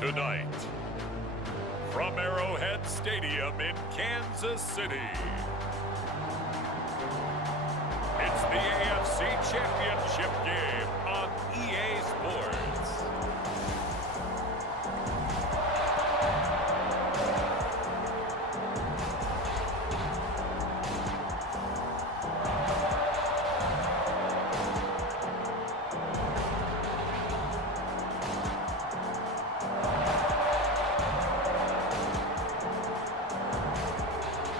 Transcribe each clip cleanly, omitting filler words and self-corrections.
Tonight, from Arrowhead Stadium in Kansas City, it's the AFC Championship game on EA Sports.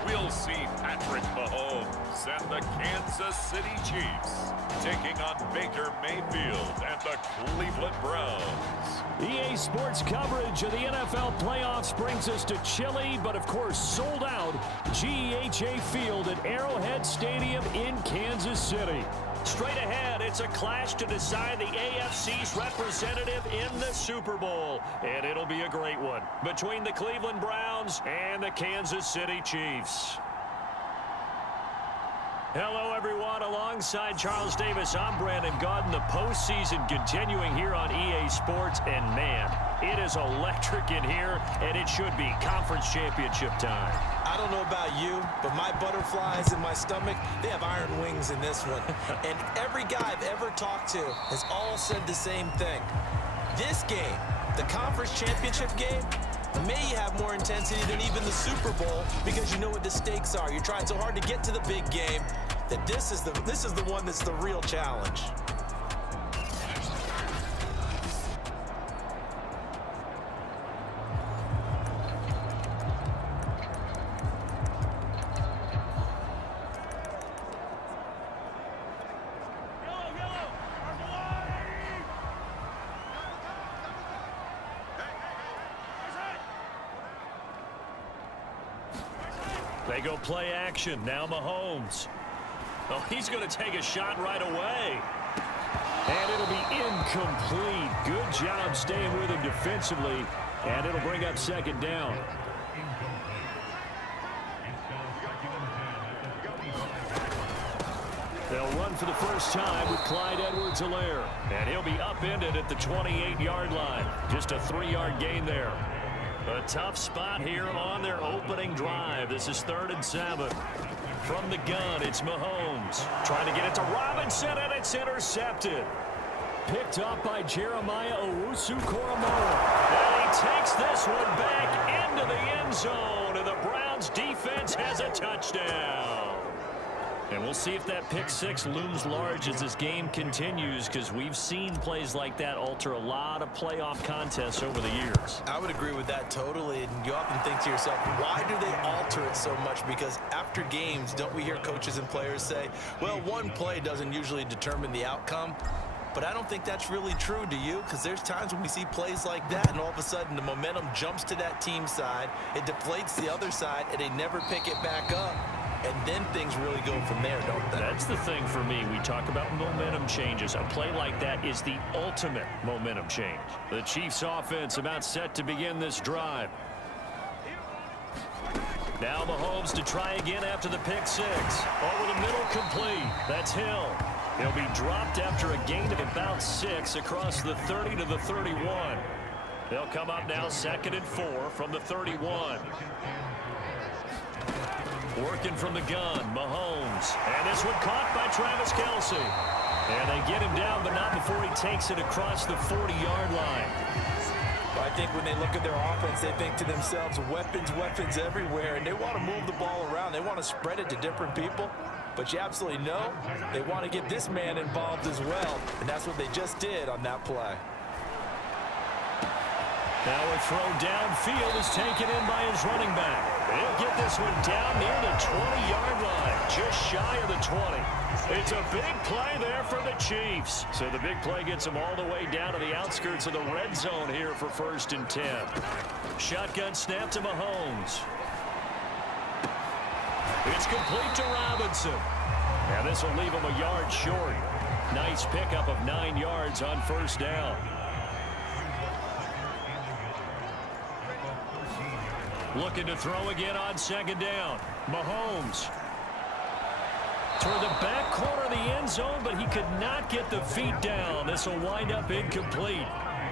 We'll see Patrick Mahomes and the Kansas City Chiefs taking on Baker Mayfield and the Cleveland Browns. EA Sports coverage of the NFL playoffs brings us to chilly, but of course sold out, GEHA Field at Arrowhead Stadium in Kansas City. Straight ahead, it's a clash to decide the AFC's representative in the Super Bowl. And it'll be a great one between the Cleveland Browns and the Kansas City Chiefs. Hello, everyone. Alongside Charles Davis, I'm Brandon Gaudin. The postseason continuing here on EA Sports. And, man, it is electric in here, and it should be conference championship time. I don't know about you, but my butterflies in my stomach, they have iron wings in this one. And every guy I've ever talked to has all said the same thing. This game, the conference championship game, may have more intensity than even the Super Bowl because you know what the stakes are. You're trying so hard to get to the big game that this is the one that's the real challenge. They go play action. Now Mahomes. Oh, he's going to take a shot right away. And it'll be incomplete. Good job staying with him defensively. And it'll bring up second down. They'll run for the first time with Clyde Edwards-Helaire. And he'll be upended at the 28-yard line. Just a 3-yard gain there. A tough spot here on their opening drive. This is 3rd and 7. From the gun, it's Mahomes. Trying to get it to Robinson, and it's intercepted. Picked up by Jeremiah Owusu-Koramoah. And he takes this one back into the end zone, and the Browns defense has a touchdown. And we'll see if that pick six looms large as this game continues, because we've seen plays like that alter a lot of playoff contests over the years. I would agree with that totally. And you often think to yourself, why do they alter it so much? Because after games, don't we hear coaches and players say, well, one play doesn't usually determine the outcome? But I don't think that's really true, do you? Because there's times when we see plays like that, and all of a sudden the momentum jumps to that team side, it deflates the other side, and they never pick it back up. And then things really go from there, don't they? That's the thing for me. We talk about momentum changes. A play like that is the ultimate momentum change. The Chiefs offense about set to begin this drive. Now Mahomes to try again after the pick six. Over the middle, complete. That's Hill. He'll be dropped after a gain of about 6 across the 30 to the 31. They'll come up now 2nd and 4 from the 31. Working from the gun, Mahomes. And this one caught by Travis Kelce. And they get him down, but not before he takes it across the 40-yard line. I think when they look at their offense, they think to themselves, weapons everywhere, and they want to move the ball around. They want to spread it to different people. But you absolutely know they want to get this man involved as well, and that's what they just did on that play. Now a throw downfield is taken in by his running back. He'll get this one down near the 20-yard line, just shy of the 20. It's a big play there for the Chiefs. So the big play gets them all the way down to the outskirts of the red zone here for 1st and 10. Shotgun snap to Mahomes. It's complete to Robinson. Now this will leave him a yard short. Nice pickup of 9 yards on 1st down. Looking to throw again on 2nd down. Mahomes. Toward the back corner of the end zone, but he could not get the feet down. This will wind up incomplete.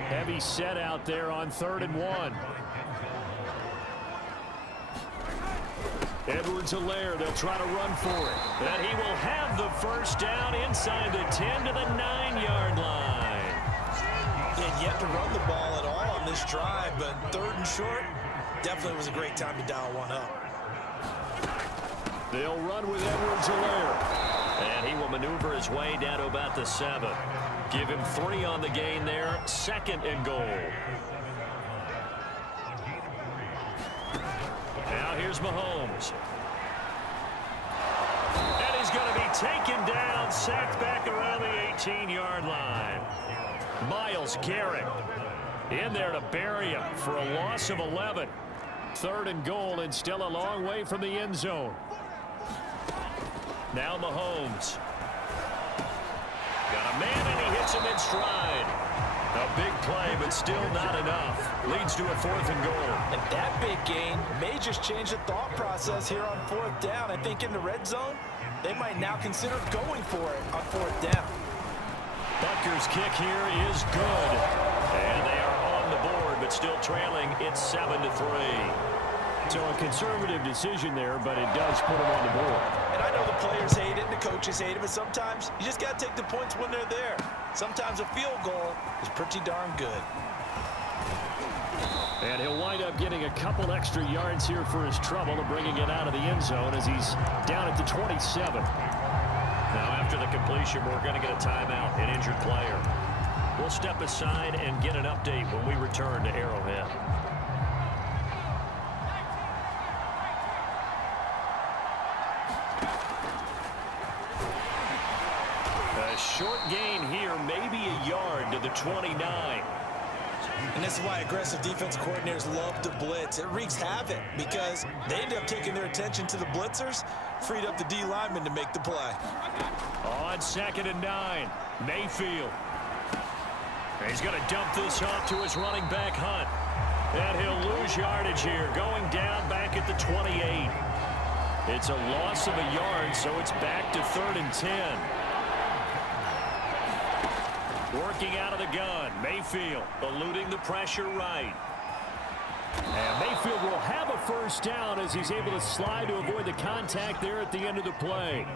Heavy set out there on 3rd and 1. Edwards-Helaire, they'll try to run for it. And he will have the first down inside the 10 to the 9-yard line. He had yet to run the ball at all on this drive, but 3rd and short, definitely was a great time to dial one up. They'll run with Edwards-Helaire. And he will maneuver his way down to about the 7. Give him 3 on the gain there. 2nd and goal. Now here's Mahomes. And he's going to be taken down, sacked back around the 18-yard line. Myles Garrett in there to bury him for a loss of 11. 3rd and goal, and still a long way from the end zone. Now Mahomes. Got a man, and he hits him in stride. A big play, but still not enough. Leads to a 4th and goal. And that big gain may just change the thought process here on 4th down. I think in the red zone, they might now consider going for it on 4th down. Butker's kick here is good. And they are on the board, but still trailing. It's 7-3. So a conservative decision there, but it does put them on the board. And I know the players hate it and the coaches hate it, but sometimes you just got to take the points when they're there. Sometimes a field goal is pretty darn good. And he'll wind up getting a couple extra yards here for his trouble and bringing it out of the end zone as he's down at the 27. Now after the completion, we're going to get a timeout, an injured player. We'll step aside and get an update when we return to Arrowhead. Short gain here, maybe a yard to the 29. And this is why aggressive defense coordinators love to blitz. It wreaks havoc because they end up taking their attention to the blitzers, freed up the D lineman to make the play. On 2nd and 9, Mayfield. He's going to dump this off to his running back, Hunt. And he'll lose yardage here, going down back at the 28. It's a loss of a yard, so it's back to 3rd and 10. Working out of the gun, Mayfield eluding the pressure right. And Mayfield will have a first down as he's able to slide to avoid the contact there at the end of the play.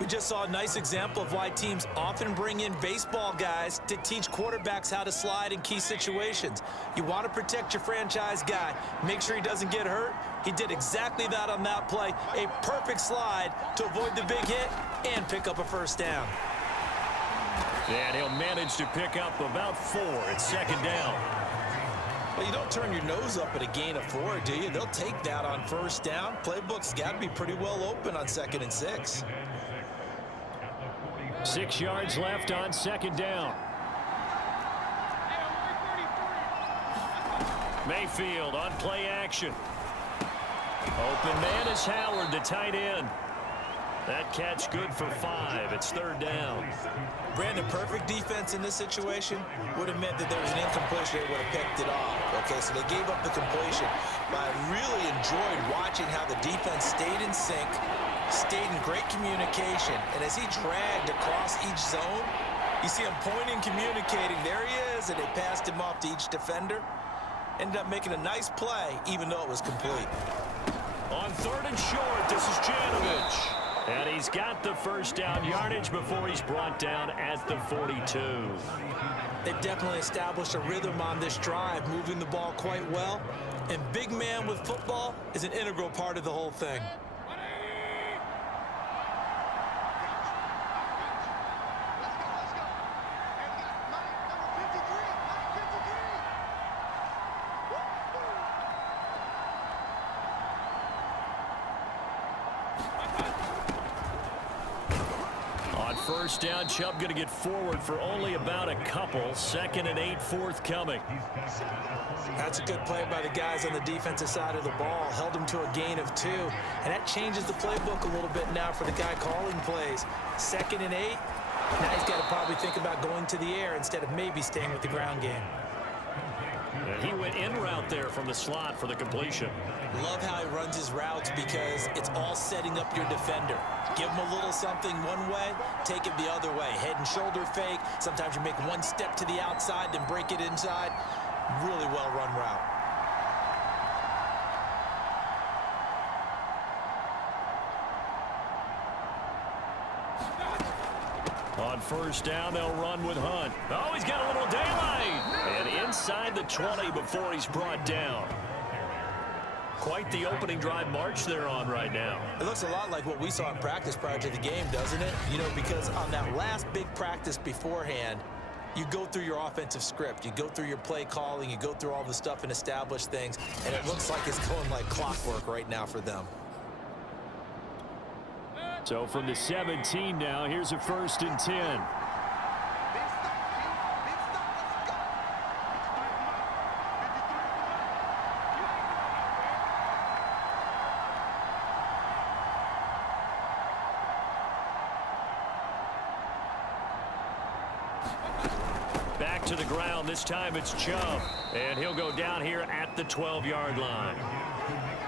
We just saw a nice example of why teams often bring in baseball guys to teach quarterbacks how to slide in key situations. You want to protect your franchise guy. Make sure he doesn't get hurt. He did exactly that on that play. A perfect slide to avoid the big hit and pick up a first down. And he'll manage to pick up about 4 at 2nd down. Well, you don't turn your nose up at a gain of 4, do you? They'll take that on 1st down. Playbook's got to be pretty well open on 2nd and 6. 6 yards left on 2nd down. Mayfield on play action. Open man is Howard, the tight end. That catch good for 5. It's 3rd down. Brandon, perfect defense in this situation would have meant that there was an incompletion. They would have picked it off. Okay, so they gave up the completion. But I really enjoyed watching how the defense stayed in sync, stayed in great communication. And as he dragged across each zone, you see him pointing, communicating. There he is, and they passed him off to each defender. Ended up making a nice play, even though it was complete. On 3rd and short, this is Janovich. And he's got the first down yardage before he's brought down at the 42. They've definitely established a rhythm on this drive, moving the ball quite well. And big man with football is an integral part of the whole thing. First down, Chubb going to get forward for only about a couple. 2nd and 8 forthcoming. That's a good play by the guys on the defensive side of the ball. Held him to a gain of 2. And that changes the playbook a little bit now for the guy calling plays. 2nd and 8. Now he's got to probably think about going to the air instead of maybe staying with the ground game. And he went in route there from the slot for the completion. Love how he runs his routes because it's all setting up your defender. Give him a little something one way, take it the other way. Head and shoulder fake. Sometimes you make one step to the outside, then break it inside. Really well run route. On first down, they'll run with Hunt. Oh, he's got a little daylight. And inside the 20 before he's brought down. Quite the opening drive march they're on right now. It looks a lot like what we saw in practice prior to the game, doesn't it? You know, because on that last big practice beforehand, you go through your offensive script. You go through your play calling. You go through all the stuff and establish things. And it looks like it's going like clockwork right now for them. So from the 17 now, here's a 1st and 10. Back to the ground. This time it's Chubb. And he'll go down here at the 12-yard line.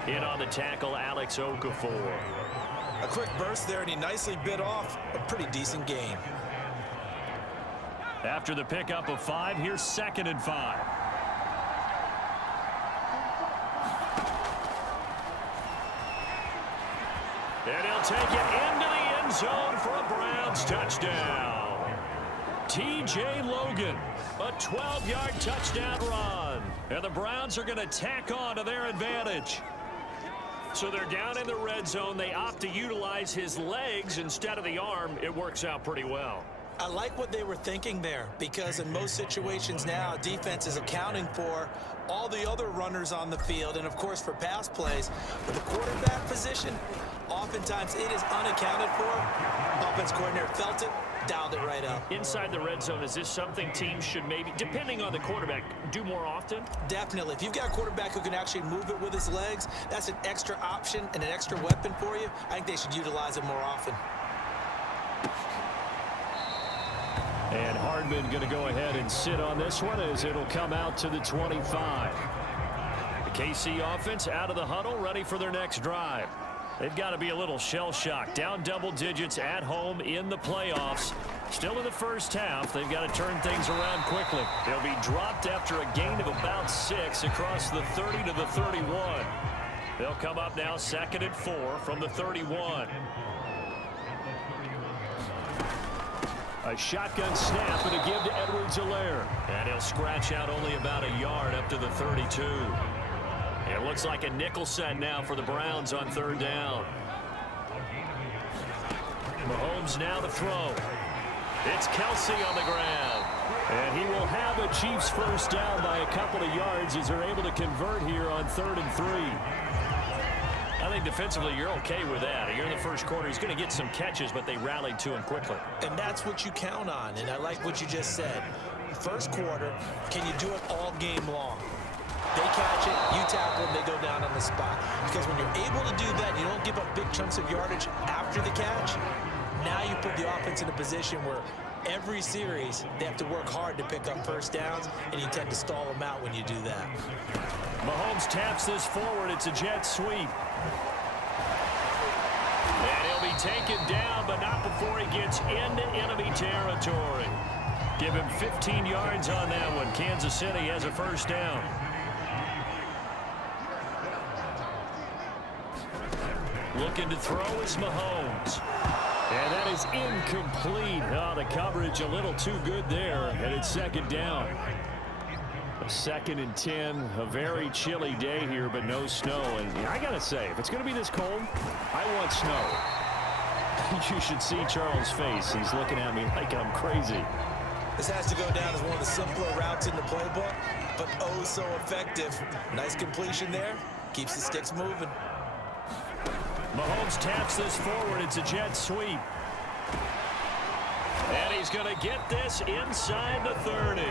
In on the tackle, Alex Okafor. A quick burst there, and he nicely bit off a pretty decent gain. After the pickup of 5, here's 2nd and 5. And he'll take it into the end zone for a Browns touchdown. T.J. Logan, a 12-yard touchdown run. And the Browns are going to tack on to their advantage. So they're down in the red zone. They opt to utilize his legs instead of the arm. It works out pretty well. I like what they were thinking there because in most situations now, defense is accounting for all the other runners on the field and, of course, for pass plays. But the quarterback position, oftentimes it is unaccounted for. Offense coordinator felt it, dialed it right up. Inside the red zone, is this something teams should maybe, depending on the quarterback, do more often? Definitely. If you've got a quarterback who can actually move it with his legs, that's an extra option and an extra weapon for you. I think they should utilize it more often. And Hardman going to go ahead and sit on this one as it'll come out to the 25. The KC offense out of the huddle, ready for their next drive. They've got to be a little shell-shocked. Down double digits at home in the playoffs. Still in the first half. They've got to turn things around quickly. They'll be dropped after a gain of about 6 across the 30 to the 31. They'll come up now 2nd and 4 from the 31. A shotgun snap and a give to Edwards-Helaire. And he'll scratch out only about a yard up to the 32. It looks like a nickel set now for the Browns on 3rd down. Mahomes now to throw. It's Kelsey on the ground. And he will have a Chiefs first down by a couple of yards as they're able to convert here on 3rd and 3. I think defensively you're okay with that. You're in the first quarter. He's going to get some catches, but they rallied to him quickly. And that's what you count on, and I like what you just said. First quarter, can you do it all game long? They catch it, you tackle them, they go down on the spot. Because when you're able to do that, you don't give up big chunks of yardage after the catch. Now you put the offense in a position where every series they have to work hard to pick up first downs, and you tend to stall them out when you do that. Mahomes taps this forward. It's a jet sweep. And he'll be taken down, but not before he gets into enemy territory. Give him 15 yards on that one. Kansas City has a first down. Looking to throw is Mahomes. And that is incomplete. Oh, the coverage a little too good there. And it's 2nd down. A 2nd and 10. A very chilly day here, but no snow. And I got to say, if it's going to be this cold, I want snow. You should see Charles' face. He's looking at me like I'm crazy. This has to go down as one of the simpler routes in the playbook, but oh so effective. Nice completion there. Keeps the sticks moving. Mahomes taps this forward. It's a jet sweep. And he's going to get this inside the 30.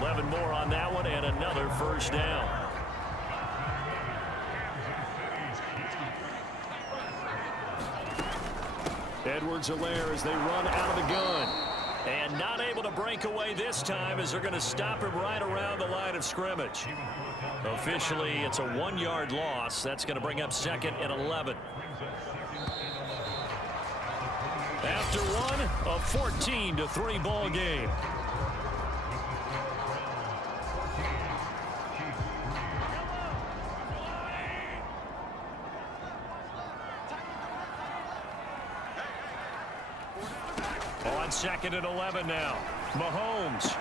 11 more on that one and another first down. Edwards-Helaire as they run out of the gun. And not able to break away this time as they're going to stop him right around the line of scrimmage. Officially, it's a 1-yard loss. That's going to bring up 2nd and 11. After one, a 14-3 ball game. On 2nd and 11 now. Mahomes.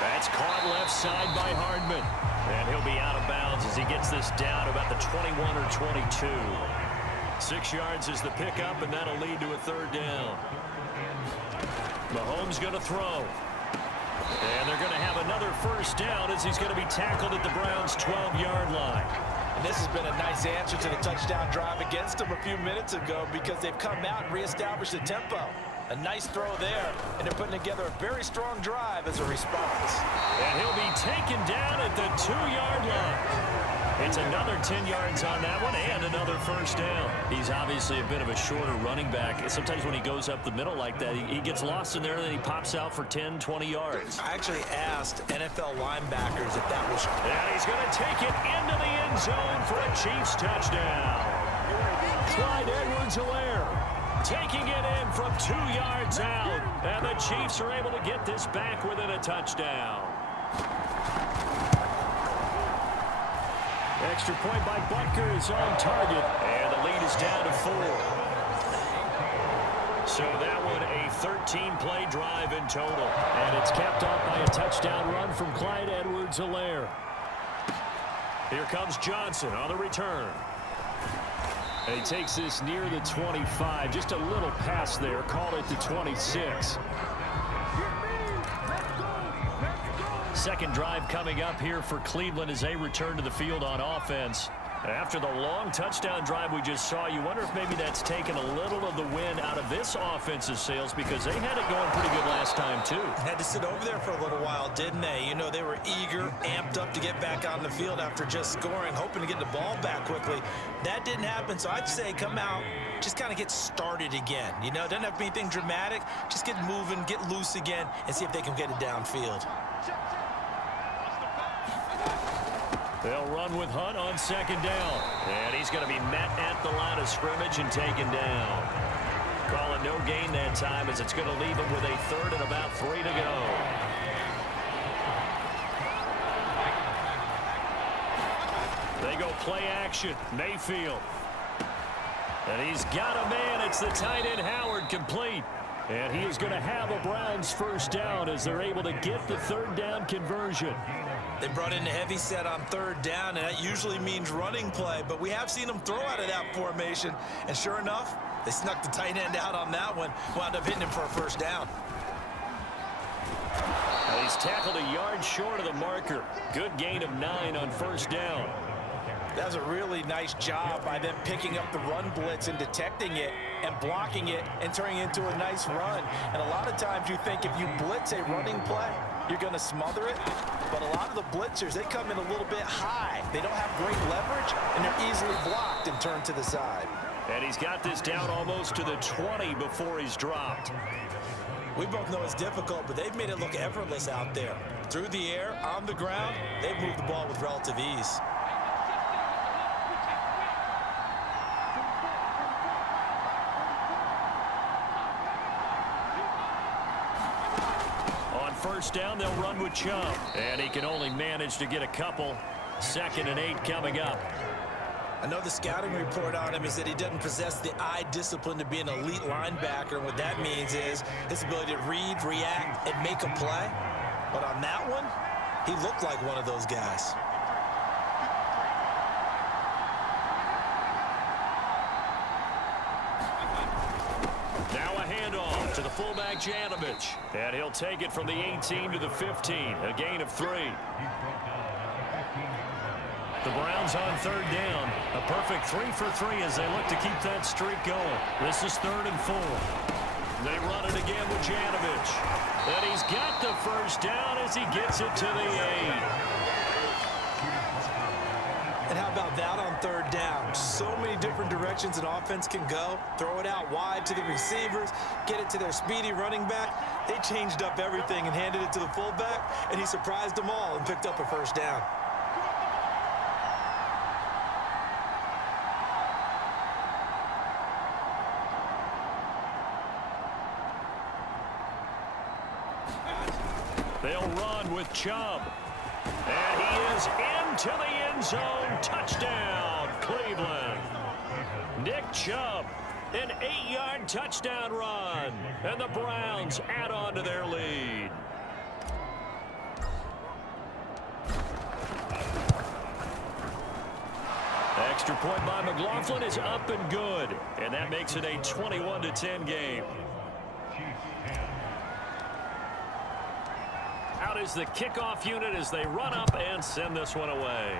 That's caught left side by Hardman. And he'll be out of bounds as he gets this down about the 21 or 22. 6 yards is the pickup, and that'll lead to a 3rd down. Mahomes going to throw. And they're going to have another 1st down as he's going to be tackled at the Browns' 12-yard line. And this has been a nice answer to the touchdown drive against them a few minutes ago because they've come out and reestablished the tempo. A nice throw there, and they're putting together a very strong drive as a response. And he'll be taken down at the 2-yard line. It's another 10 yards on that one and another 1st down. He's obviously a bit of a shorter running back. Sometimes when he goes up the middle like that, he gets lost in there and then he pops out for 10, 20 yards. I actually asked NFL linebackers if that was... And he's going to take it into the end zone for a Chiefs touchdown. Clyde Edwards-Helaire taking it in from 2 yards out. And the Chiefs are able to get this back within a touchdown. Extra point by Butker is on target. And the lead is down to 4. So that one a 13-play drive in total. And it's capped off by a touchdown run from Clyde Edwards-Helaire. Here comes Johnson on the return. And he takes this near the 25. Just a little pass there. Call it the 26. Second drive coming up here for Cleveland as they return to the field on offense. After the long touchdown drive we just saw, you wonder if maybe that's taken a little of the wind out of this offensive sails because they had it going pretty good last time too. Had to sit over there for a little while, didn't they? You know, they were eager, amped up to get back on the field after just scoring, hoping to get the ball back quickly. That didn't happen, so I'd say come out, just kind of get started again. You know, it doesn't have to be anything dramatic. Just get moving, get loose again, and see if they can get it downfield. They'll run with Hunt on 2nd down. And he's going to be met at the line of scrimmage and taken down. Calling no gain that time as it's going to leave him with a 3rd and about 3 to go. They go play action. Mayfield. And he's got a man. It's the tight end Howard complete. And he is going to have a Browns 1st down as they're able to get the 3rd down conversion. They brought in a heavy set on 3rd down, and that usually means running play, but we have seen them throw out of that formation, and sure enough, they snuck the tight end out on that one, wound up hitting him for a 1st down. Well, he's tackled a yard short of the marker. Good gain of 9 on 1st down. That was a really nice job by them picking up the run blitz and detecting it and blocking it and turning it into a nice run. And a lot of times you think if you blitz a running play, you're going to smother it. But a lot of the blitzers, they come in a little bit high. They don't have great leverage, and they're easily blocked and turned to the side. And he's got this down almost to the 20 before he's dropped. We both know it's difficult, but they've made it look effortless out there. Through the air, on the ground, they've moved the ball with relative ease. On 1st down, they'll run with Chubb. And he can only manage to get a couple. 2nd and 8 coming up. I know the scouting report on him is that he doesn't possess the eye discipline to be an elite linebacker. And what that means is his ability to read, react, and make a play. But on that one, he looked like one of those guys. Now a handoff to the fullback Janovich. And he'll take it from the 18 to the 15. A gain of 3. The Browns on 3rd down. A perfect 3 for 3 as they look to keep that streak going. This is 3rd and 4. They run it again with Janovich. And he's got the 1st down as he gets it to the 8. And how about that on third down? So many different directions an offense can go. Throw it out wide to the receivers, get it to their speedy running back. They changed up everything and handed it to the fullback, and he surprised them all and picked up a first down. They'll run with Chubb. And he is into the end zone. Touchdown, Cleveland. Nick Chubb, an 8-yard touchdown run. And the Browns add on to their lead. Extra point by McLaughlin is up and good. And that makes it a 21-10 game. Out is the kickoff unit as they run up and send this one away.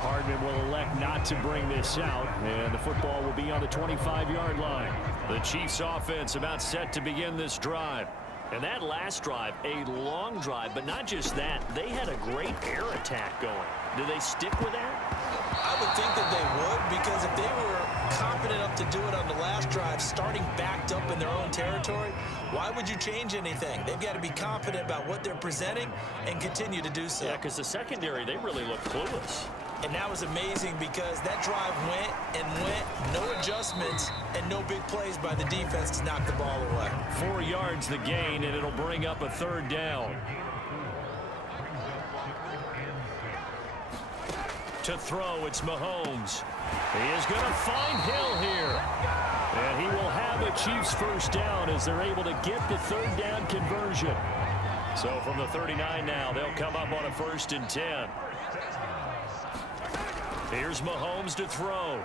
Hardman will elect not to bring this out, and the football will be on the 25-yard line. The Chiefs offense about set to begin this drive. And that last drive, a long drive, but not just that. They had a great air attack going. Do they stick with that? I would think that they would, because if they were confident enough to do it on the last drive, starting backed up in their own territory, why would you change anything? They've got to be confident about what they're presenting and continue to do so. Yeah, because the secondary, they really look clueless. And that was amazing because that drive went and went, no adjustments, and no big plays by the defense to knock the ball away. 4 yards the gain, and it'll bring up a third down. To throw, it's Mahomes. He is going to find Hill here. And he will have a Chiefs first down as they're able to get the third down conversion. So from the 39 now, they'll come up on a 1st and 10. Here's Mahomes to throw.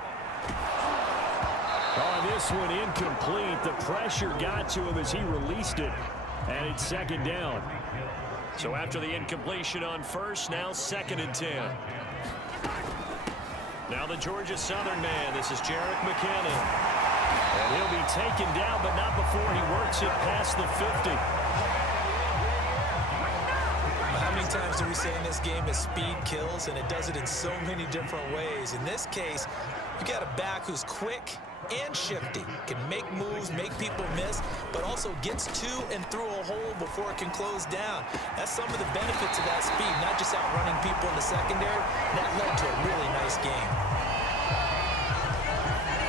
Oh, this one incomplete. The pressure got to him as he released it. And it's 2nd down. So after the incompletion on 1st, now 2nd and 10. Now the Georgia Southern man. This is Jerick McKinnon. And he'll be taken down, but not before he works it past the 50. How many times do we say in this game that speed kills, and it does it in so many different ways? In this case, you got a back who's quick and shifty, can make moves, make people miss, but also gets to and through a hole before it can close down. That's some of the benefits of that speed, not just outrunning people in the secondary. That led to a really nice game.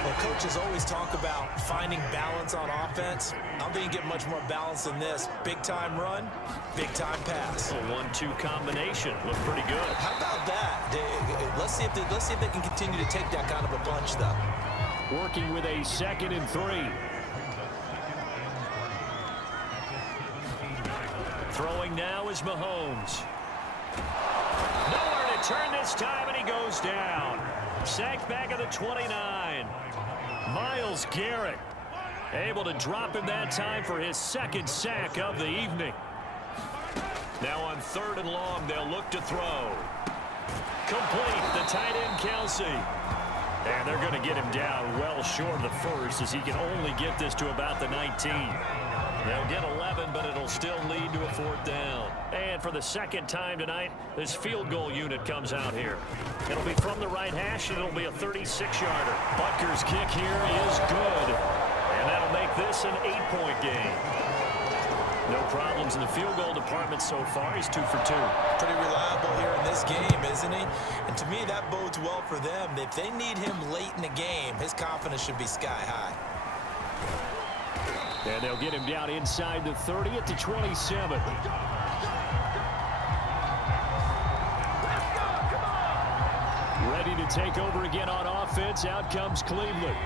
Well, coaches always talk about finding balance on offense. I don't think you get much more balance than this. Big-time run, big-time pass. A 1-2 combination. Looked pretty good. How about that? Let's see if they can continue to take that kind of a punch, though. Working with a 2nd and 3. Throwing now is Mahomes. Nowhere to turn this time, and he goes down. Sacked back at the 29. Myles Garrett able to drop him that time for his 2nd sack of the evening. Now on 3rd and long, they'll look to throw. Complete, the tight end Kelsey. And they're going to get him down well short of the 1st as he can only get this to about the 19. They'll get 11, but it'll still lead to a 4th down. And for the 2nd time tonight, this field goal unit comes out here. It'll be from the right hash, and it'll be a 36-yarder. Butker's kick here is good. And that'll make this an 8-point game. No problems in the field goal department so far. He's 2 for 2. Pretty reliable here in this game, isn't he? And to me, that bodes well for them. If they need him late in the game, his confidence should be sky high. And they'll get him down inside the 30 at the 27. Ready to take over again on offense. Out comes Cleveland.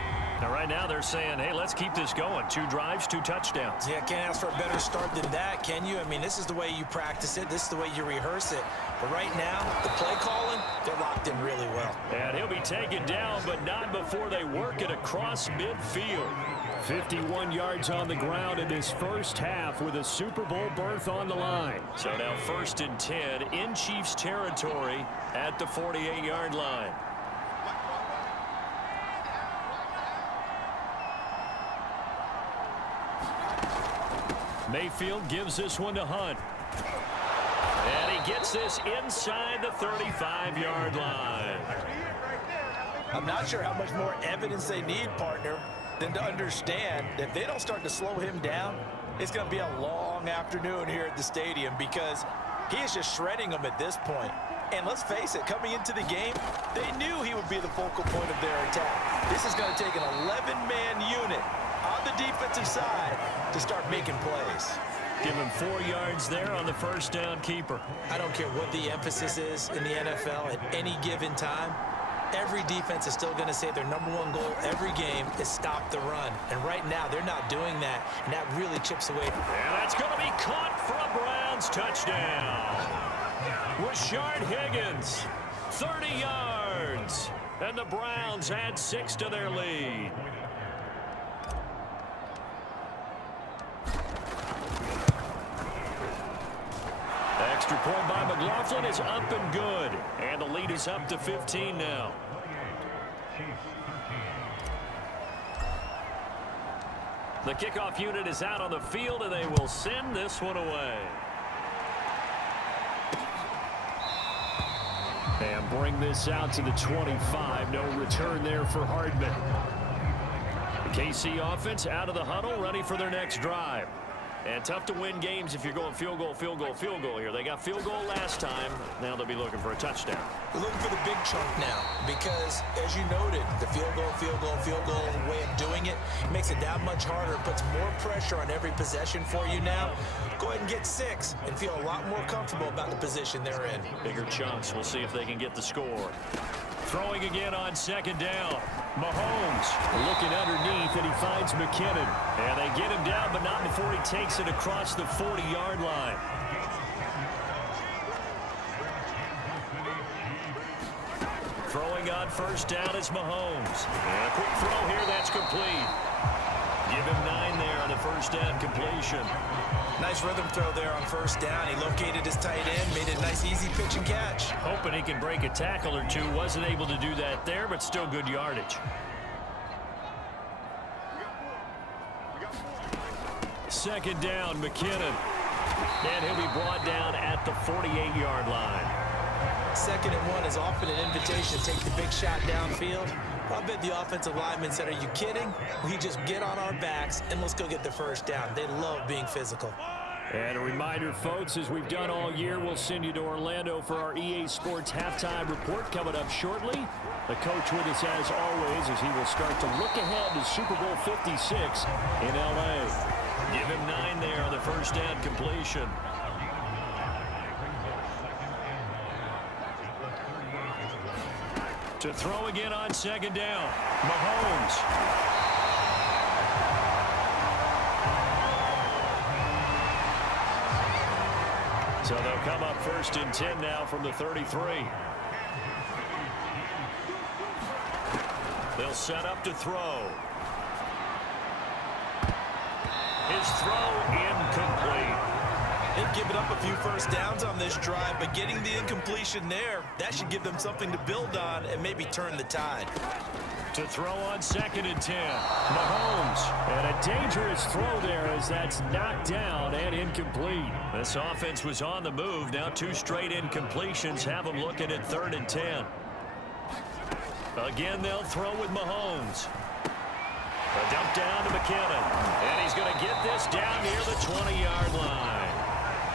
Now, right now, they're saying, hey, let's keep this going. 2 drives, 2 touchdowns. Yeah, can't ask for a better start than that, can you? I mean, this is the way you practice it. This is the way you rehearse it. But right now, the play calling, they're locked in really well. And he'll be taken down, but not before they work it across midfield. 51 yards on the ground in this first half with a Super Bowl berth on the line. So now 1st and 10 in Chiefs territory at the 48-yard line. Mayfield gives this one to Hunt. And he gets this inside the 35-yard line. I'm not sure how much more evidence they need, partner, than to understand that if they don't start to slow him down, it's going to be a long afternoon here at the stadium because he is just shredding them at this point. And let's face it, coming into the game, they knew he would be the focal point of their attack. This is going to take an 11-man unit on the defensive side to start making plays. Give him 4 yards there on the first down keeper. I don't care what the emphasis is in the NFL at any given time. Every defense is still going to say their #1 goal every game is stop the run. And right now, they're not doing that, and that really chips away. And that's going to be caught for a Browns touchdown. Rashard Higgins, 30 yards. And the Browns add 6 to their lead. Extra point by McLaughlin is up and good. And the lead is up to 15 now. The kickoff unit is out on the field, and they will send this one away. And bring this out to the 25. No return there for Hardman. The KC offense out of the huddle, ready for their next drive. And tough to win games if you're going field goal, field goal, field goal here. They got field goal last time. Now they'll be looking for a touchdown. They're looking for the big chunk now because, as you noted, the field goal way of doing it makes it that much harder, puts more pressure on every possession for you now. Go ahead and get 6 and feel a lot more comfortable about the position they're in. Bigger chunks. We'll see if they can get the score. Throwing again on second down. Mahomes looking underneath, and he finds McKinnon. And they get him down, but not before he takes it across the 40-yard line. Throwing on first down is Mahomes. And a quick throw here, that's complete. Give him 9 there on the first down completion. Nice rhythm throw there on first down. He located his tight end, made a nice easy pitch and catch. Hoping he can break a tackle or two. Wasn't able to do that there, but still good yardage. Second down, McKinnon. And he'll be brought down at the 48-yard line. 2nd and 1 is often an invitation to take the big shot downfield. I bet the offensive linemen said, are you kidding? We just get on our backs and let's go get the first down. They love being physical. And a reminder, folks, as we've done all year, we'll send you to Orlando for our EA Sports halftime report coming up shortly. The coach with us as always as he will start to look ahead to Super Bowl 56 in L.A. Give him 9 there on the first down completion. To throw again on second down. Mahomes. So they'll come up 1st and 10 now from the 33. They'll set up to throw. His throw incomplete. They've given up a few first downs on this drive, but getting the incompletion there, that should give them something to build on and maybe turn the tide. To throw on 2nd and 10. Mahomes. And a dangerous throw there as that's knocked down and incomplete. This offense was on the move. Now 2 straight incompletions have them looking at 3rd and 10. Again, they'll throw with Mahomes. A dump down to McKinnon. And he's going to get this down near the 20-yard line.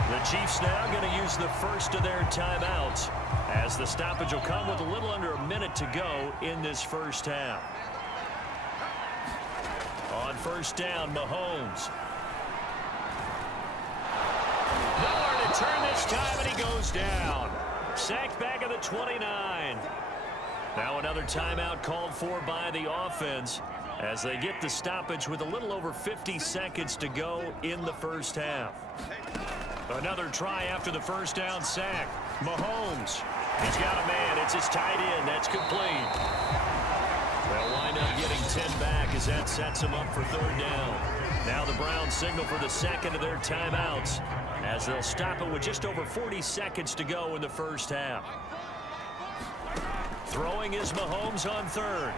The Chiefs now going to use the first of their timeouts as the stoppage will come with a little under a minute to go in this first half. On first down, Mahomes. Nowhere to turn this time, and he goes down. Sacked back at the 29. Now another timeout called for by the offense as they get the stoppage with a little over 50 seconds to go in the first half. Another try after the first down sack. Mahomes. He's got a man. It's his tight end. That's complete. They'll wind up getting 10 back as that sets him up for 3rd down. Now the Browns signal for the 2nd of their timeouts as they'll stop it with just over 40 seconds to go in the first half. Throwing is Mahomes on 3rd.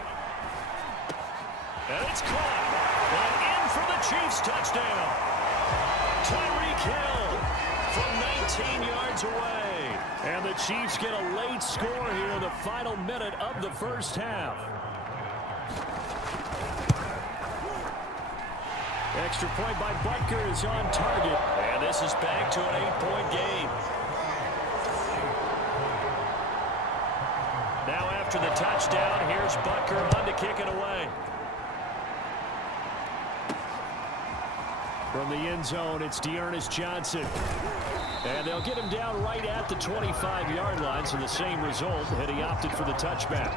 And it's caught. And in for the Chiefs touchdown. Tyreek Hill from 19 yards yards away. And the Chiefs get a late score here in the final minute of the first half. Extra point by Butker is on target. And this is back to an 8-point game. Now after the touchdown, here's Butker on to kick it away. From the end zone, it's Dearness Johnson. And they'll get him down right at the 25-yard line, so the same result had he opted for the touchback.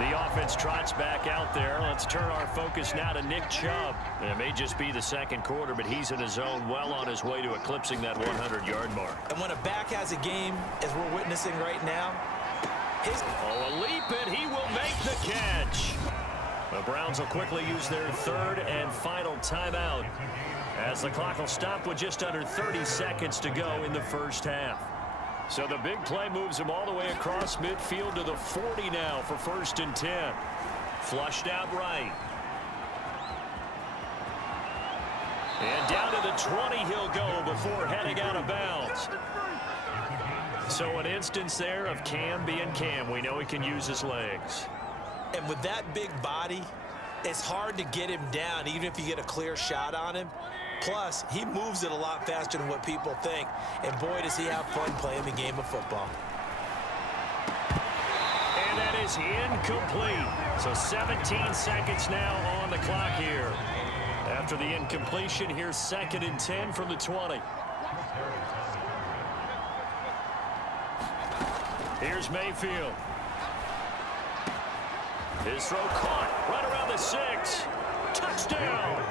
The offense trots back out there. Let's turn our focus now to Nick Chubb. It may just be the second quarter, but he's in his zone, well on his way to eclipsing that 100-yard mark. And when a back has a game, as we're witnessing right now, a leap, and he will make the catch. The Browns will quickly use their third and final timeout, as the clock will stop with just under 30 seconds to go in the first half. So the big play moves him all the way across midfield to the 40 now for 1st and 10. Flushed out right. And down to the 20 he'll go before heading out of bounds. So an instance there of Cam being Cam. We know he can use his legs. And with that big body, it's hard to get him down, even if you get a clear shot on him. Plus, he moves it a lot faster than what people think. And boy, does he have fun playing the game of football. And that is incomplete. So 17 seconds now on the clock here. After the incompletion, here's 2nd and 10 from the 20. Here's Mayfield. His throw caught right around the 6. Touchdown!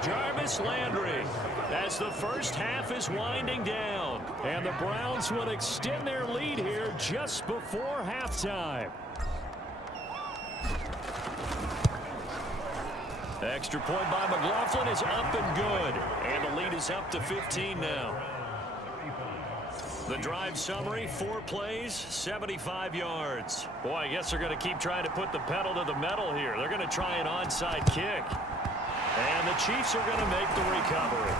Jarvis Landry, as the first half is winding down. And the Browns will extend their lead here just before halftime. Extra point by McLaughlin is up and good. And the lead is up to 15 now. The drive summary, 4 plays, 75 yards. Boy, I guess they're going to keep trying to put the pedal to the metal here. They're going to try an onside kick. And the Chiefs are going to make the recovery.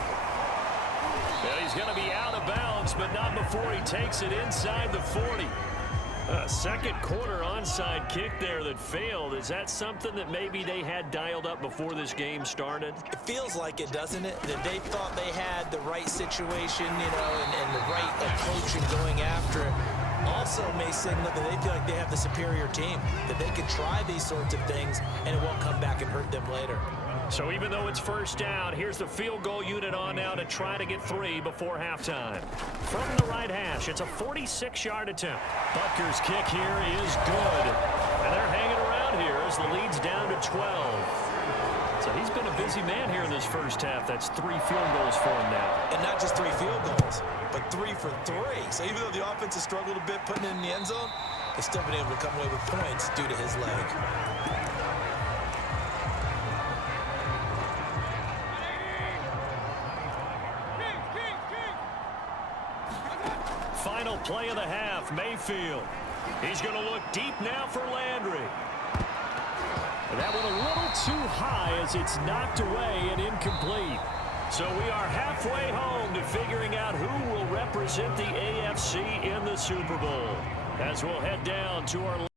And he's going to be out of bounds, but not before he takes it inside the 40. A second quarter onside kick there that failed. Is that something that maybe they had dialed up before this game started? It feels like it, doesn't it? That they thought they had the right situation, you know, and the right approach in going after it. Also may signal that they feel like they have the superior team, that they can try these sorts of things and it won't come back and hurt them later. So even though it's first down, here's the field goal unit on now to try to get 3 before halftime. From the right hash, it's a 46-yard attempt. Butker's kick here is good. And they're hanging around here as the lead's down to 12. So he's been a busy man here in this first half. That's 3 field goals for him now. And not just 3 field goals, but 3 for 3. So even though the offense has struggled a bit putting it in the end zone, they've still been able to come away with points due to his leg. Final play of the half, Mayfield. He's going to look deep now for Landry. That one a little too high as it's knocked away and incomplete. So we are halfway home to figuring out who will represent the AFC in the Super Bowl, as we'll head down to our